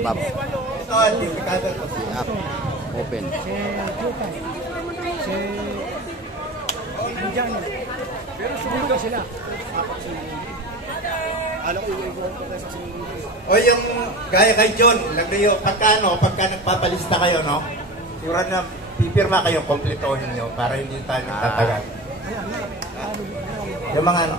Above. Up. Open. Pero sumunod sila. O yung gaya kay John, pagka nagpapalista kayo, no? Siguro na pipirma kayo, kompletohin nyo para hindi tayo nagtatagal. Yung mga ano?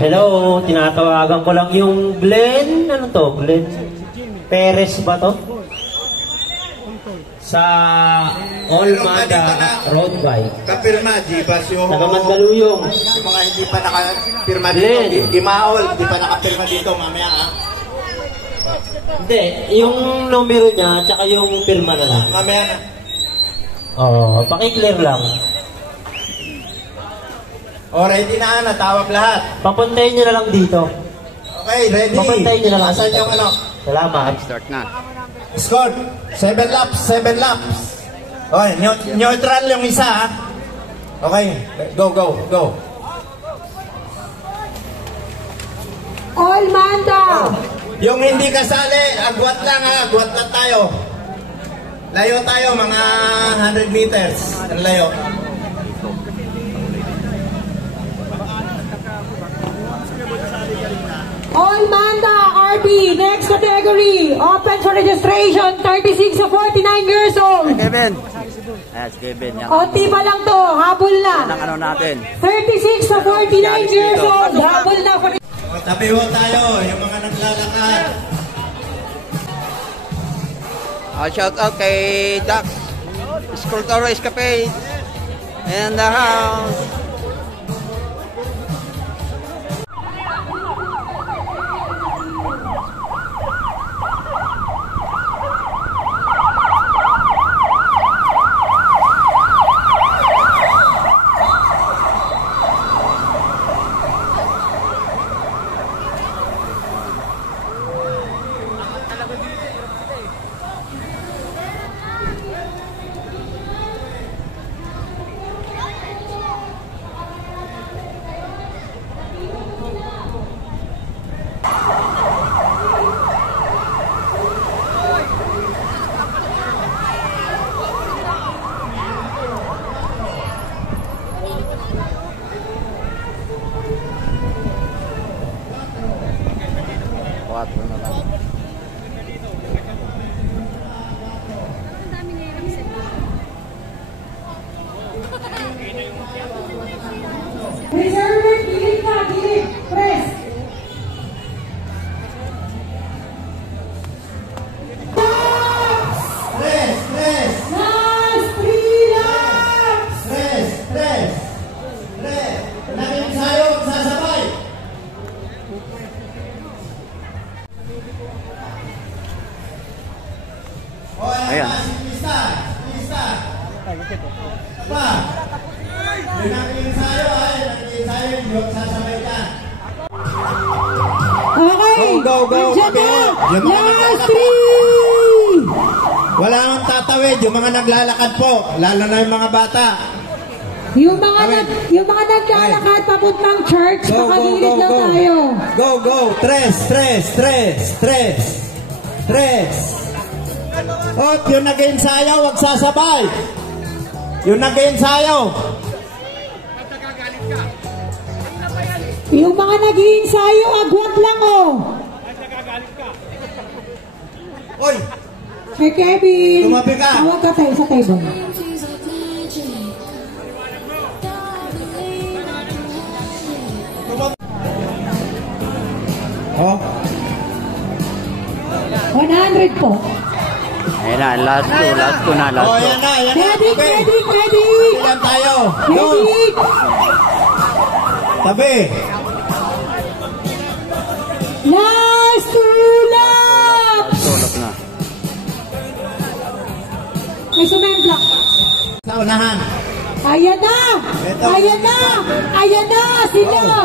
Hello, tinatawagan ko lang yung Glenn, ano to? Glenn Perez ba to? Sa Olmada Road Bike. Kapirma, Jibas yung... Taga Mandaluyong. Yung mga hindi pa nakapirma dito. Imaol, hindi pa nakapirma dito, mamaya ha? Hindi, yung numero niya, tsaka yung pirma na lang. Mamaya na. Oo, paki-clear lang. O, ready na, natawag lahat. Papuntayin niyo na lang dito. Okay, ready. Papuntayin niyo na lang. Asan yung ano? Salamat. Start na. Score. 7 laps, 7 laps. Okay, neutral yung isa ha. Okay, go. All Manda. Yung hindi kasali, agwat lang ha, agwat lang tayo. Layo tayo, mga 100 meters. Ang layo. All Manda RB, next category. Open for registration, 36 to 49 years old. Kevin. Ayan, si Kevin. Konti pa lang to, habol na. Yan ang ano natin. 36 to 49 years old, habol na. Tabi ho tayo, yung mga naglalakad. Shout out kay Dax. Escultoro Escapade. And the house. Reserve, gilid na, gilid. Press. Last 3 laps. Tres. Naging sayo, sasabay. Ayan. Lista. Pa. Yung naging sayo, yung sasabay ka. Okay. Go. Diyan na. Yung mga Last naglalakad. 3. Wala nang tatawid, yung mga naglalakad po, lalo na yung mga bata. Yung mga naglalakad papuntang church, nakagilid lang tayo. Go. Tres. Op, yung nag-ensayo, wag sasabay. Yung nag-ensayo. Yung mga nag-iinsayo, agwat lang oh. Oy, Hey Kevin, tumabi ka. tawag ka tayo sa table. Oh, 100 po. Ayan na, last two na. oh, yan na. Ready. Ilan tayo? Go. Ready. Tabi. Last 2 laps. Tulog na. May sumembla. Sa unahan. Ayan na. Sila.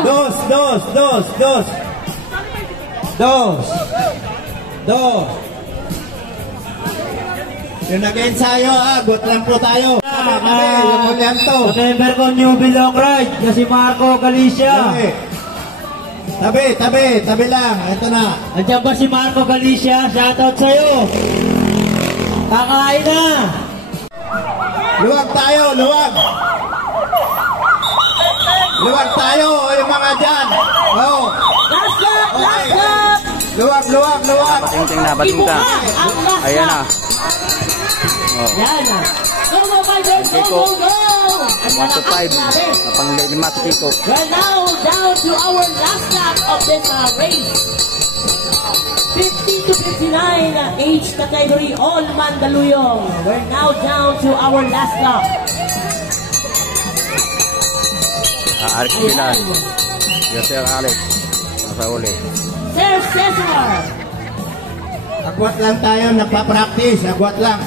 Dos. Yung nag-ensayo, agot lang po tayo. Yung mulyanto. Member ko New Bilong Ride, na si Marco Galicia. Tabi lang. Ito na. Andiyan ba si Marco Galicia? Shoutout sa'yo. Kakain na. Luwag tayo, luwag. Luwag tayo, yung mga dyan. Oh. Last lap! Okay. Last lap! Luwag. Bating na, bating ka. Ang last Ayan lap! na. Oh. Yan na. Go, go, Fighters! Go, go, go! Ang 1 to 5. malakas natin. Napang 5 to Kiko. We're now down to our last lap of this race. 50 to 59 age category, all Mandaluyong. We're now down to our last lap. Alex Pilar. Yes, Sir Alex. Nasa uli. Sir Cesar. Agwat lang tayo, nagpa-practice. Agwat lang.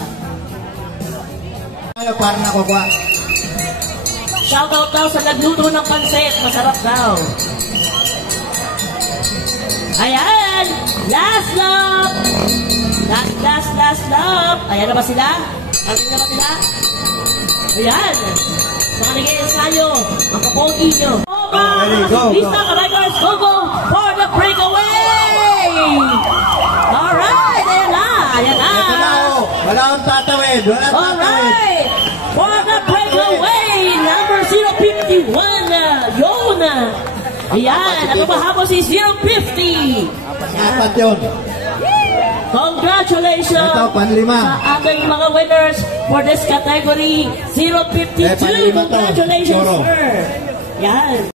Tayo para nakukuha. Shoutout daw sa nagluto ng pansit. Masarap daw. Ayan! Last lap! Last lap! Ayan na ba sila? Ayan na ba sila? Ayan! Mga nag-i-ensayo, ang kapogi nyo. Go! Lisa, Riders, go for the breakaway! Alright, ayan na! Ayan na! Ito na oh. Wala akong tatawid. Alright! For the breakaway, number 051, yun! Ayan, ang mahabos si 050! Apat yun. Congratulations Ito, panlima. sa ating mga winners for this category 052. Panlima to. Congratulations, Choro. sir. Yan.